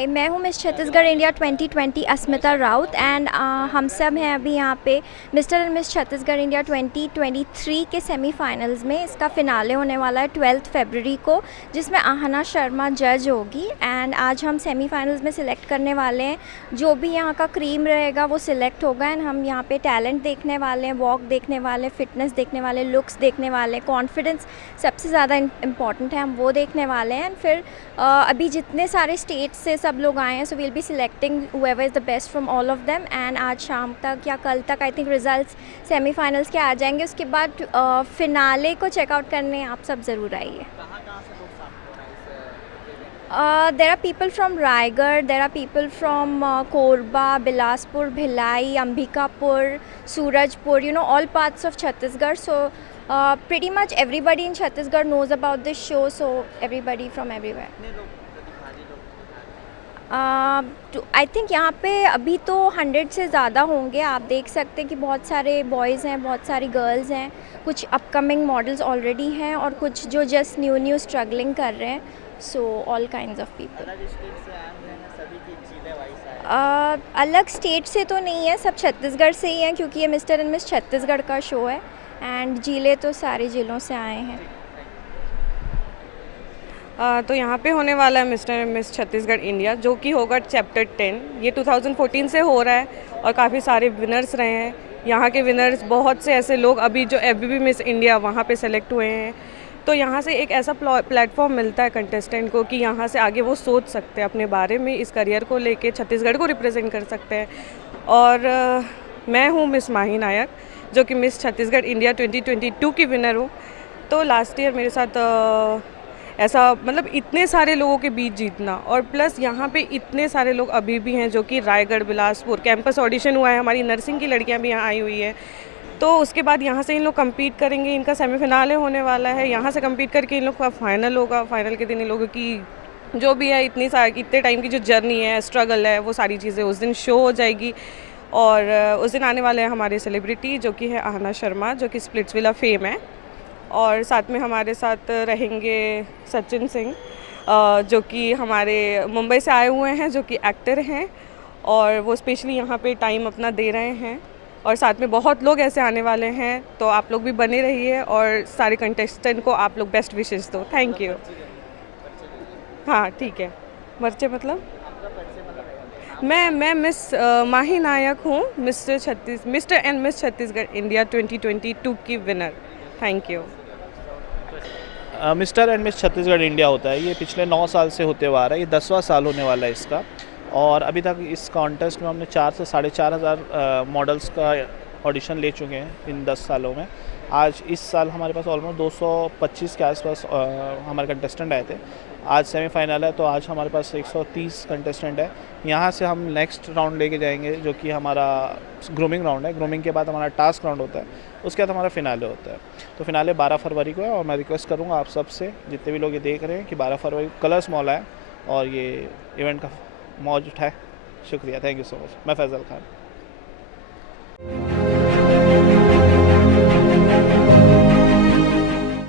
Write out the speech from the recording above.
हाय, मैं हूँ miss Chhattisgarh India 2020 Asmita Raut and हम सब हैं अभी यहाँ पे mister and miss Chhattisgarh India 2023 के सेमीफाइनल्स में। इसका फ़िनाले होने वाला है 12 फरवरी को, जिसमें आहना शर्मा जज होगी। एंड आज हम सेमीफाइनल्स में सिलेक्ट करने वाले हैं। जो भी यहाँ का क्रीम रहेगा वो सिलेक्ट होगा एंड हम यहाँ पे टैलेंट देखने वाले हैं, वॉक देखने वाले, फिटनेस देखने वाले, लुक्स देखने वाले, कॉन्फिडेंस सबसे ज़्यादा इम्पॉर्टेंट है, हम वो देखने वाले हैं। फिर अभी जितने सारे स्टेट्स से सब लोग आए हैं, so will be selecting whoever is the best from all of them. And आज शाम तक या कल तक आई थिंक रिजल्ट्स सेमीफाइनल्स के आ जाएंगे। उसके बाद फिनाले को चेकआउट करने आप सब ज़रूर आइए। There are people from Raigad, there are people from Korba, Bilaspur, Bhilai, Ambikapur, Surajpur, you know, all parts of Chhattisgarh. So pretty much everybody in Chhattisgarh knows about this show, so everybody from everywhere. I think यहाँ पे अभी तो 100 से ज़्यादा होंगे। आप देख सकते हैं कि बहुत सारे बॉयज़ हैं, बहुत सारी गर्ल्स हैं, कुछ अपकमिंग मॉडल्स ऑलरेडी हैं और कुछ जो जस्ट न्यू स्ट्रगलिंग कर रहे हैं। So all kinds of people. अलग स्टेट से तो नहीं है, सब छत्तीसगढ़ से ही हैं क्योंकि ये मिस्टर एंड मिस छत्तीसगढ़ का शो है। एंड जिले तो सारे ज़िलों से आए हैं। तो यहाँ पे होने वाला है mister and miss Chhattisgarh India, जो कि होगा चैप्टर 10। ये 2014 से हो रहा है और काफ़ी सारे विनर्स रहे हैं। यहाँ के विनर्स बहुत से ऐसे लोग अभी जो एबीबी मिस इंडिया वहाँ पे सेलेक्ट हुए हैं। तो यहाँ से एक ऐसा प्लेटफॉर्म मिलता है कंटेस्टेंट को कि यहाँ से आगे वो सोच सकते हैं अपने बारे में, इस करियर को लेके छत्तीसगढ़ को रिप्रेजेंट कर सकते हैं। और मैं हूँ मिस माही नायक, जो कि मिस छत्तीसगढ़ इंडिया 2022 की विनर हूँ। तो लास्ट ईयर मेरे साथ ऐसा मतलब इतने सारे लोगों के बीच जीतना, और प्लस यहाँ पे इतने सारे लोग अभी भी हैं जो कि रायगढ़, बिलासपुर कैंपस ऑडिशन हुआ है, हमारी नर्सिंग की लड़कियाँ भी यहाँ आई हुई है। तो उसके बाद यहाँ से इन लोग compete करेंगे, इनका सेमीफिनाले होने वाला है। यहाँ से compete करके इन लोग का फाइनल होगा। फाइनल के दिन इन लोगों की जो भी है इतने टाइम की जो जर्नी है, स्ट्रगल है, वो सारी चीज़ें उस दिन शो हो जाएगी। और उस दिन आने वाले हैं हमारे सेलिब्रिटी, जो कि है आहना शर्मा, जो कि स्प्लिट्सविला फेम है। और साथ में हमारे साथ रहेंगे सचिन सिंह, जो कि हमारे मुंबई से आए हुए हैं, जो कि एक्टर हैं और वो स्पेशली यहाँ पे टाइम अपना दे रहे हैं। और साथ में बहुत लोग ऐसे आने वाले हैं, तो आप लोग भी बने रहिए और सारे कंटेस्टेंट को आप लोग बेस्ट विशेस दो। Thank you. हाँ ठीक है। मर्चे मतलब मैं मिस माही नायक हूँ, mister and miss Chhattisgarh India 2022 की winner. Thank you. Mister and miss Chhattisgarh India होता है, ये पिछले 9 साल से होते हुआ आ रहा है। ये 10वां साल होने वाला है इसका। और अभी तक इस कॉन्टेस्ट में हमने 4 से 4,500 मॉडल्स का ऑडिशन ले चुके हैं इन 10 सालों में। आज इस साल हमारे पास ऑलमोस्ट 225 के आसपास हमारे कंटेस्टेंट आए थे। आज सेमीफाइनल है, तो आज हमारे पास 130 कंटेस्टेंट है। यहाँ से हम नेक्स्ट राउंड लेके जाएंगे, जो कि हमारा ग्रूमिंग राउंड है। ग्रूमिंग के बाद हमारा टास्क राउंड होता है, उसके बाद हमारा फिनाले होता है। तो फिनाले 12 फरवरी को है और मैं रिक्वेस्ट करूँगा आप सबसे, जितने भी लोग ये देख रहे हैं, कि 12 फरवरी को कलर्स मॉल आए और ये इवेंट का मौज उठाए। शुक्रिया, थैंक यू सो मच। मैं फैज़ल खान।